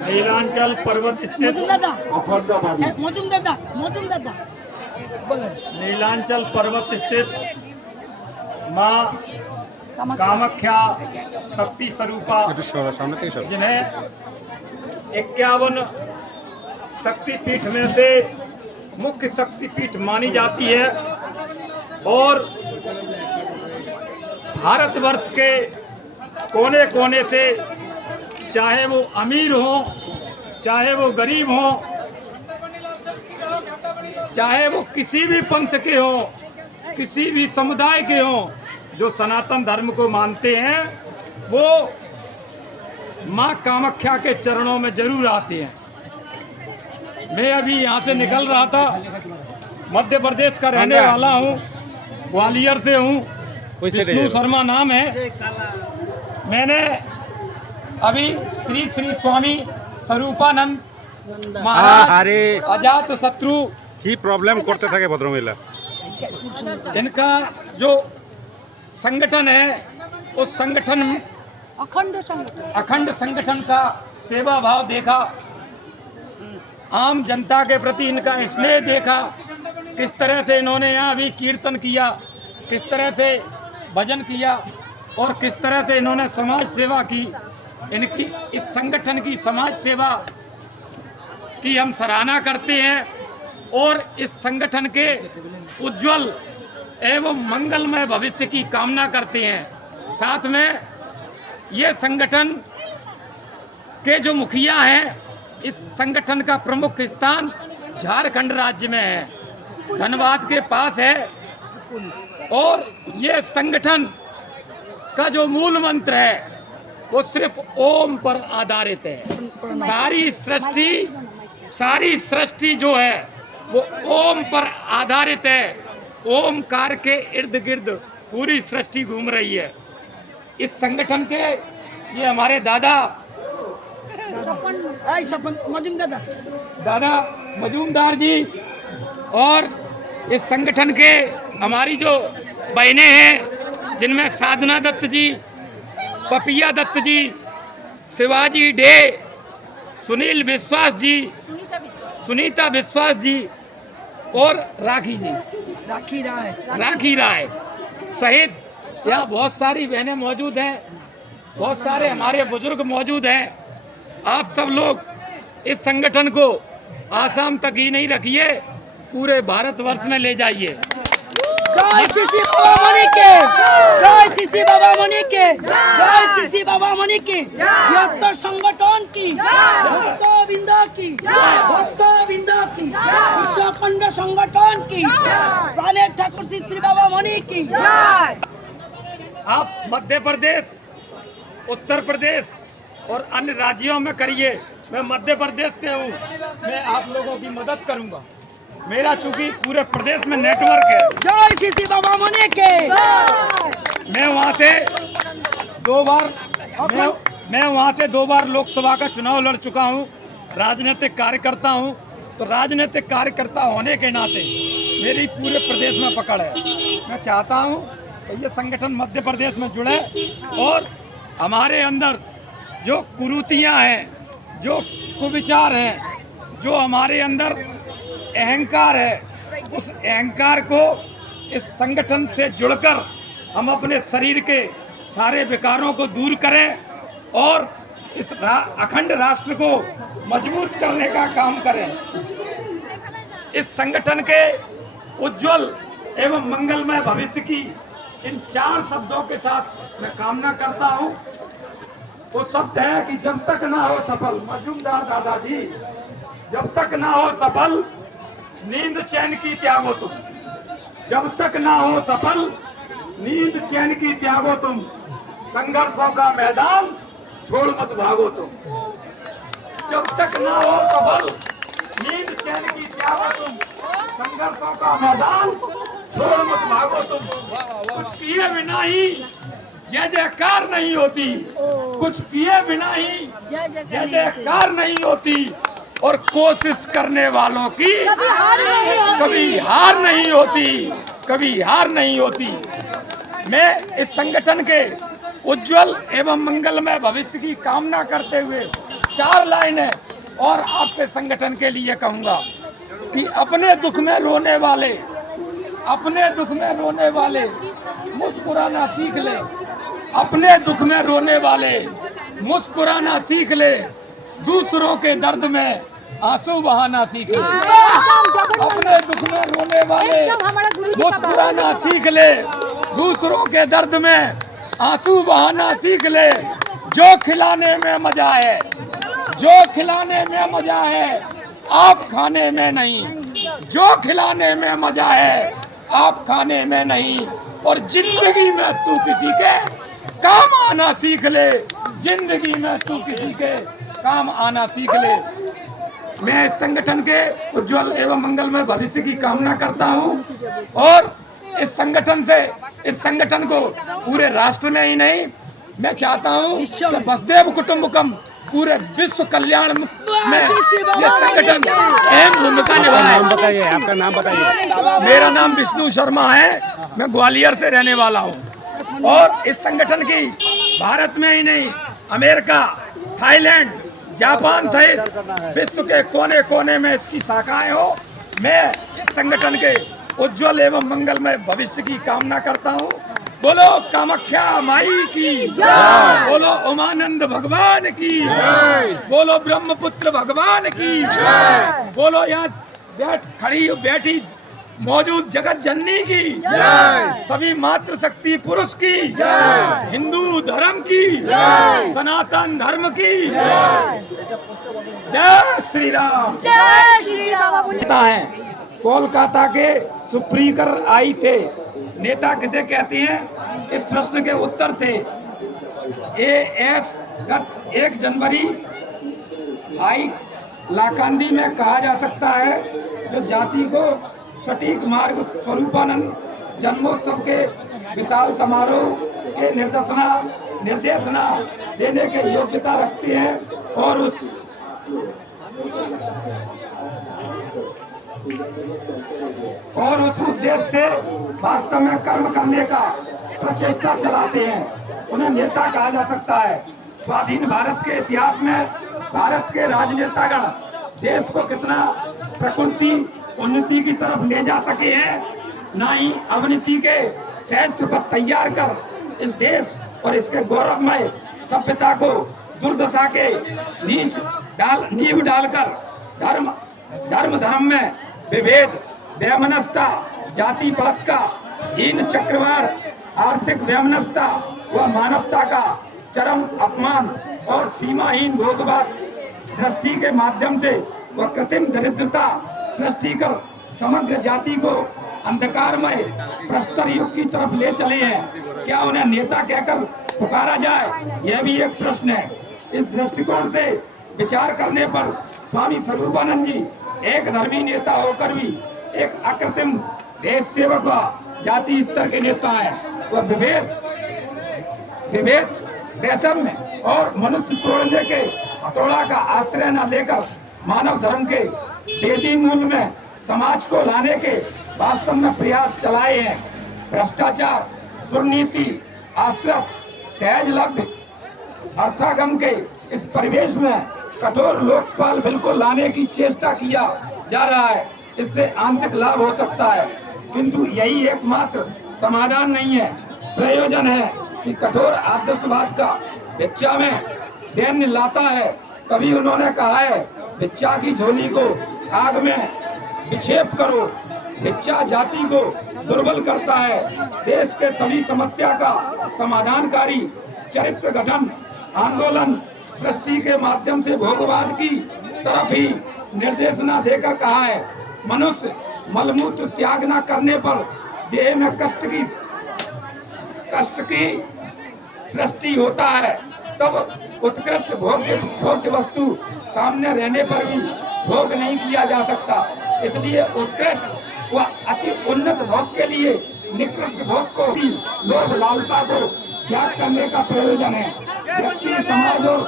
नीलांचल पर्वत स्थित नीलांचल पर्वत स्थित माँ कामाख्या शक्ति स्वरूपा, जिन्हें 51 शक्तिपीठ में से मुख्य शक्तिपीठ मानी जाती है और भारतवर्ष के कोने कोने से, चाहे वो अमीर हो, चाहे वो गरीब हो, चाहे वो किसी भी पंथ के हो, किसी भी समुदाय के हो, जो सनातन धर्म को मानते हैं, वो माँ कामाख्या के चरणों में जरूर आते हैं। मैं अभी यहाँ से निकल रहा था, मध्य प्रदेश का रहने वाला हूँ, ग्वालियर से हूँ, विष्णु शर्मा नाम है। मैंने अभी श्री श्री स्वामी स्वरूपानंद महाराज अजात शत्रु की प्रॉब्लम करते थे भद्रमेला, इनका जो संगठन है उस संगठन अखंड संगठन का सेवा भाव देखा, आम जनता के प्रति इनका स्नेह देखा, किस तरह से इन्होंने यहाँ भी कीर्तन किया, किस तरह से भजन किया और किस तरह से इन्होंने समाज सेवा की। इनकी इस संगठन की समाज सेवा की हम सराहना करते हैं और इस संगठन के उज्जवल एवं मंगलमय भविष्य की कामना करते हैं। साथ में ये संगठन के जो मुखिया हैं, इस संगठन का प्रमुख स्थान झारखंड राज्य में है, धनबाद के पास है और ये संगठन का जो मूल मंत्र है वो सिर्फ ओम पर आधारित है। सारी सृष्टि जो है वो ओम पर आधारित है। ओमकार के इर्द गिर्द पूरी सृष्टि घूम रही है। इस संगठन के ये हमारे दादा मजूमदार जी और इस संगठन के हमारी जो बहनें हैं, जिनमें साधना दत्त जी, पपिया दत्त जी, शिवाजी डे, सुनील विश्वास जी, सुनीता विश्वास जी और राखी राय सहित यहाँ बहुत सारी बहनें मौजूद हैं, बहुत सारे हमारे बुजुर्ग मौजूद हैं। आप सब लोग इस संगठन को आसाम तक ही नहीं रखिए, पूरे भारतवर्ष में ले जाइए। जय सीसी बाबा मणि के, जय सीसी बाबा मणि के, जय सीसी बाबा मणि के, बृहत्तर संगठन की, भक्तवृंद की, भक्तवृंद की, विश्वखंड संगठन की, प्राणे ठाकुर श्री बाबा मणि की। आप मध्य प्रदेश, उत्तर प्रदेश और अन्य राज्यों में करिए। मैं मध्य प्रदेश से हूँ, मैं आप लोगों की मदद करूँगा। मेरा चूंकि पूरे प्रदेश में नेटवर्क है। जय सीसी बाबा मणि के। मैं वहाँ से दो बार लोकसभा का चुनाव लड़ चुका हूँ, राजनीतिक कार्यकर्ता हूँ। तो राजनीतिक कार्यकर्ता होने के नाते मेरी पूरे प्रदेश में पकड़ है। मैं चाहता हूँ कि ये संगठन मध्य प्रदेश में जुड़े और हमारे अंदर जो कुरीतियाँ हैं, जो कुविचार हैं, जो हमारे अंदर अहंकार है, उस अहंकार को इस संगठन से जुड़कर हम अपने शरीर के सारे विकारों को दूर करें और इस अखंड राष्ट्र को मजबूत करने का काम करें। इस संगठन के उज्जवल एवं मंगलमय भविष्य की इन 4 शब्दों के साथ मैं कामना करता हूं। वो शब्द है कि जब तक ना हो सफल, मजूमदार दादाजी, जब तक ना हो सफल नींद चैन की त्यागो तुम, जब तक ना हो सफल नींद चैन की त्यागो तुम, संघर्षों का मैदान छोड़ मत भागो तुम। जब तक ना हो सफल नींद चैन की त्यागो तुम, संघर्षों का मैदान छोड़ मत भागो तुम। कुछ किए बिना ही जय जयकार नहीं होती, कुछ किए बिना ही जय जयकार नहीं होती और कोशिश करने वालों की कभी हार नहीं होती, कभी हार नहीं होती। मैं इस संगठन के उज्जवल एवं मंगलमय भविष्य की कामना करते हुए 4 लाइनें और आपके संगठन के लिए कहूंगा कि अपने दुख में रोने वाले, अपने दुख में रोने वाले मुस्कुराना सीख ले। अपने दुख में रोने वाले मुस्कुराना सीख ले, दूसरों के दर्द में आंसू बहाना सीख ले। अपने दुख में रोने वाले मुस्कुराना सीख ले, दूसरों के दर्द में आंसू बहाना सीख ले। जो खिलाने में मजा है, जो खिलाने में मजा है, आप खाने में नहीं। जो खिलाने में मजा है, आप खाने में नहीं। और जिंदगी में तू किसी के काम आना सीख ले, जिंदगी में तू किसी के काम आना सीख ले। मैं इस संगठन के उज्जवल एवं मंगलमय भविष्य की कामना करता हूं और इस संगठन को पूरे राष्ट्र में ही नहीं, मैं चाहता हूं कि वसुधैव कुटुंबकम पूरे विश्व कल्याण में ये संगठन अहम भूमिका निभाए। नाम बताइए, आपका नाम बताइए। मेरा नाम विष्णु शर्मा है, मैं ग्वालियर से रहने वाला हूं और इस संगठन की भारत में ही नहीं, अमेरिका, थाईलैंड, जापान सहित विश्व के कोने कोने में इसकी शाखाएं हो। मैं इस संगठन के उज्जवल एवं मंगलमय भविष्य की कामना करता हूं। बोलो कामाख्या माई की जय, बोलो उमानंद भगवान की जय, बोलो ब्रह्मपुत्र भगवान की जय, बोलो यहाँ बैठी मौजूद जगत जननी की जय, सभी मातृ शक्ति पुरुष की जय, हिंदू धर्म की जय, सनातन धर्म की जय, जय श्री राम। जय श्री राम। नेता हैं कोलकाता के सुप्रीकर आई थे। नेता किसे कहते हैं, इस प्रश्न के उत्तर थे AF गत 1 जनवरी हाई लाकांदी में कहा जा सकता है, जो जाति को सटीक मार्ग स्वरूपानंद जन्मोत्सव के विशाल समारोह के निर्देशना देने के योग्यता रखते हैं और उस उद्देश्य से वास्तव में कर्म करने का प्रचेष्टा चलाते हैं। उन्हें नेता कहा जा सकता है। स्वाधीन भारत के इतिहास में भारत के राजनेतागण देश को कितना प्रकृति उन्नति की तरफ ले जा सके हैं, ना ही अवनति के सहस्त्र पथ तैयार कर इस देश और इसके गौरवमय सभ्यता को दुर्दशा के नींव डालकर धर्म में विभेद, वैमनस्यता, जाति पात का हीन चक्रवार, आर्थिक वैमनस्यता व मानवता का चरम अपमान और सीमाहीन भोगवाद दृष्टि के माध्यम से वह कृत्रिम दरिद्रता सृष्टि कर समग्र जाति को अंधकारमय प्रस्तर युग की तरफ ले चले हैं। क्या उन्हें नेता कहकर पुकारा जाए, यह भी एक प्रश्न है। इस दृष्टिकोण से विचार करने पर स्वामी स्वरूपानंद जी एक धर्मी नेता होकर भी एक अकृत्रिम देश सेवक व जाति स्तर के नेता हैं। वह विभेद वैषम्य और मनुष्य तोड़ने के हथौड़ा का आश्रय न लेकर मानव धर्म के वेदी मूल में समाज को लाने के वास्तव में प्रयास चलाए हैं। भ्रष्टाचार, दुर्नीति, आश्रत, सहजलभ्य अर्थागम के इस परिवेश में कठोर लोकपाल बिल को लाने की चेष्टा किया जा रहा है। इससे आंशिक लाभ हो सकता है, किंतु यही एकमात्र समाधान नहीं है। प्रयोजन है कि कठोर आदर्शवाद का भिक्षा में दैन्य लाता है। कभी उन्होंने कहा है, भिक्षा की झोली को आग में विक्षेप करो। भिक्षा जाति को दुर्बल करता है। देश के सभी समस्या का समाधानकारी चरित्र गठन आंदोलन सृष्टि के माध्यम से भोगवाद की तरफ ही निर्देशना देकर कहा है, मनुष्य मलमूत्र त्याग न करने पर देह में कष्ट की सृष्टि होता है। तब उत्कृष्ट भोग्य वस्तु सामने रहने पर भी भोग नहीं किया जा सकता। इसलिए उत्कृष्ट व अति उन्नत भोग के लिए निकृष्ट भोग को भी लोभ लालसा को त्याग करने का प्रयोजन है। व्यक्ति, समाज और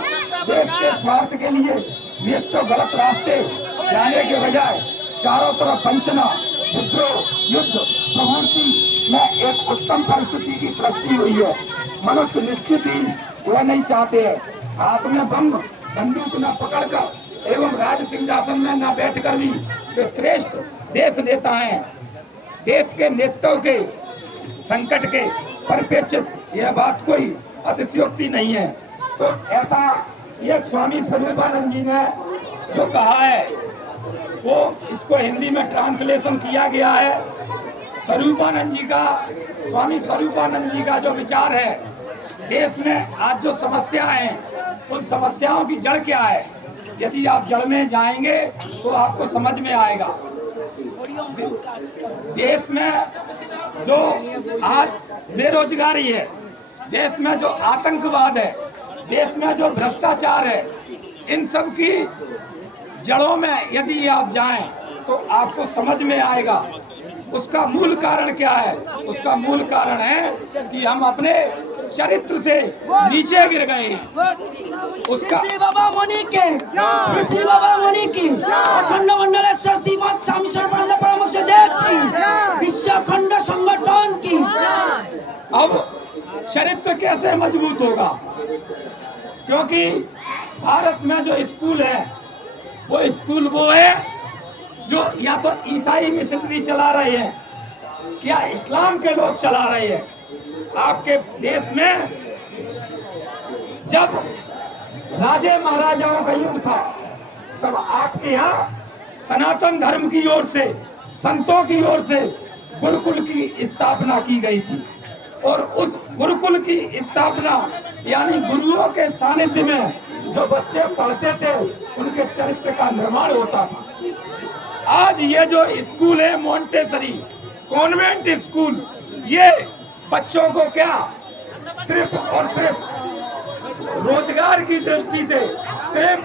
देश के स्वार्थ के लिए नित्य तो गलत रास्ते जाने के बजाय चारों तरफ वंचना, विद्रोह, युद्ध, प्रवृत्ति में एक उत्तम परिस्थिति की सृष्टि हुई है। मनुष्य निश्चित ही वह नहीं चाहते हैं। हाथ में बम बंदूक न पकड़कर एवं राज सिंहासन में न बैठकर भी वे श्रेष्ठ देश नेता हैं। देश के नेतृत्व के संकट के परिप्रेक्षित यह बात कोई अतिशयोक्ति नहीं है। तो ऐसा ये स्वामी स्वरूपानंद जी ने जो कहा है वो इसको हिंदी में ट्रांसलेशन किया गया है। स्वरूपानंद जी का, स्वामी स्वरूपानंद जी का जो विचार है, देश में आज जो समस्याएं हैं उन समस्याओं की जड़ क्या है, यदि आप जड़ में जाएंगे तो आपको समझ में आएगा। देश में जो आज बेरोजगारी है, देश में जो आतंकवाद है, देश में जो भ्रष्टाचार है, इन सब की जड़ों में यदि आप जाएं तो आपको समझ में आएगा उसका मूल कारण क्या है। उसका मूल कारण है कि हम अपने चरित्र से नीचे गिर गए हैं। उसका श्री बाबा मणि के, श्री बाबा मणि की, अखंड मंडलेश्वर श्रीमद स्वामी सर्वानंद परमहंस देव की, विश्व अखंड संगठन की। अब चरित्र कैसे मजबूत होगा? क्योंकि भारत में जो स्कूल है वो स्कूल वो है जो या तो ईसाई मिशनरी चला रहे हैं या इस्लाम के लोग चला रहे हैं। आपके देश में जब राजे महाराजाओं का युग था तब आपके यहाँ सनातन धर्म की ओर से, संतों की ओर से गुरुकुल की स्थापना की गई थी और उस गुरुकुल की स्थापना यानी गुरुओं के सानिध्य में जो बच्चे पढ़ते थे उनके चरित्र का निर्माण होता था। आज ये जो स्कूल है मोंटेसरी कॉन्वेंट स्कूल, ये बच्चों को क्या सिर्फ और सिर्फ रोजगार की दृष्टि से सिर्फ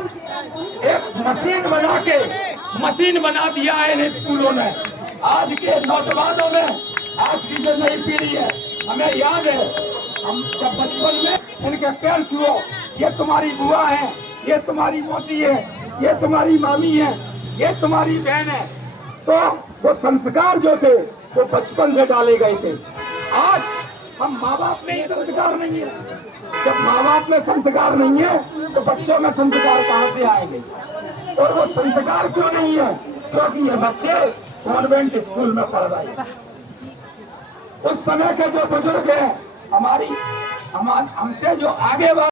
एक मशीन बना दिया है इन स्कूलों ने। आज के नौजवानों में, आज की जो नई पीढ़ी है, हमें याद है हम जब बचपन में इनके पैर छुओ, ये तुम्हारी बुआ है, ये तुम्हारी मोती है, ये तुम्हारी मामी है, ये तुम्हारी बहन है, तो वो संस्कार जो थे वो बचपन से डाले गए थे। आज हम माँ बाप में ही संस्कार नहीं है। जब माँ बाप में संस्कार नहीं है तो बच्चों में संस्कार कहाँ से आएंगे? और वो संस्कार क्यों नहीं है? क्योंकि ये बच्चे कॉन्वेंट स्कूल में पढ़ रहे हैं। उस समय के जो बुजुर्ग हैं, हमसे जो आगे